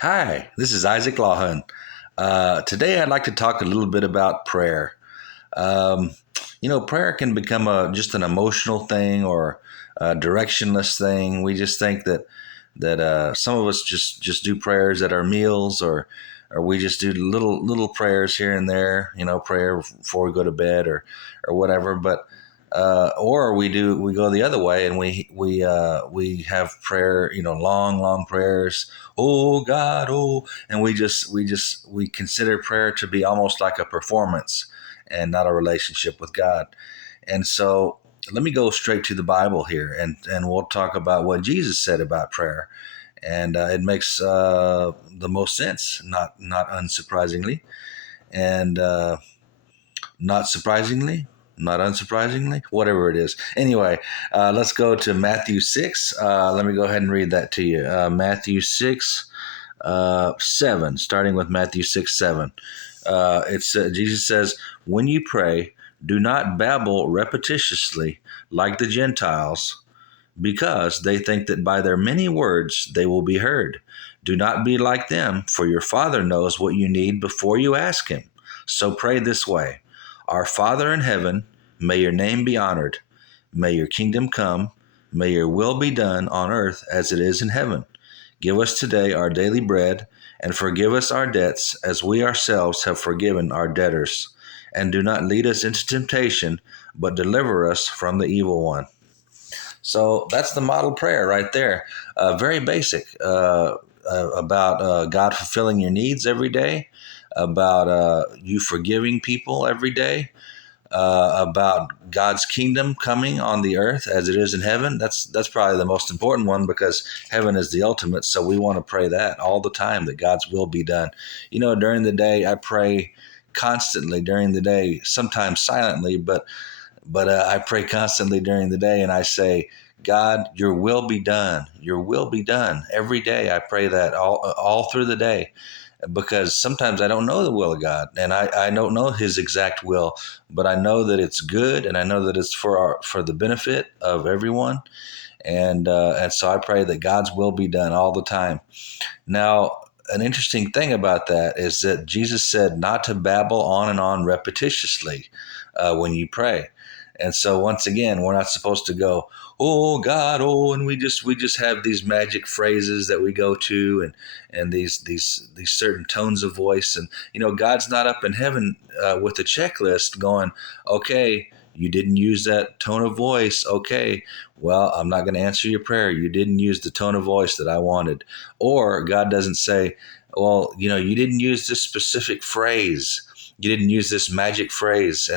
Hi, this is Isaac Lawhun. Today I'd like to talk a little bit about prayer. Um, Prayer can become just an emotional thing or a directionless thing. We just think that some of us just do prayers at our meals, or we just do little prayers here and there. Prayer before we go to bed or whatever. But or we go the other way and we have prayer. Long prayers. Oh God, oh, and we consider prayer to be almost like a performance and not a relationship with God. And so let me go straight to the Bible here, and we'll talk about what Jesus said about prayer. And it makes the most sense, not unsurprisingly, and not surprisingly, not unsurprisingly, whatever it is. Anyway, let's go to Matthew 6. Let me go ahead and read that to you. Matthew 6, 7, starting with Matthew 6, 7. Jesus says, "When you pray, do not babble repetitiously like the Gentiles, because they think that by their many words they will be heard. Do not be like them, for your Father knows what you need before you ask Him. So pray this way: Our Father in heaven, may your name be honored. May your kingdom come. May your will be done on earth as it is in heaven. Give us today our daily bread, and forgive us our debts as we ourselves have forgiven our debtors. And do not lead us into temptation, but deliver us from the evil one." So that's the model prayer right there. Very basic, about God fulfilling your needs every day, about you forgiving people every day, about God's kingdom coming on the earth as it is in heaven. That's probably the most important one, because heaven is the ultimate. So we want to pray that all the time, that God's will be done. During the day, I pray constantly during the day, sometimes silently, but I pray constantly during the day, and I say, God, your will be done. Your will be done. Every day I pray that all through the day, because sometimes I don't know the will of God, and I don't know His exact will, but I know that it's good, and I know that it's for the benefit of everyone, and so I pray that God's will be done all the time. Now, an interesting thing about that is that Jesus said not to babble on and on repetitiously when you pray. And so once again, we're not supposed to go, "Oh God, oh," and we just have these magic phrases that we go to, and these certain tones of voice. And God's not up in heaven with a checklist going, "Okay, you didn't use that tone of voice. Okay, well, I'm not going to answer your prayer. You didn't use the tone of voice that I wanted." Or God doesn't say, "Well, you didn't use this specific phrase. You didn't use this magic phrase, and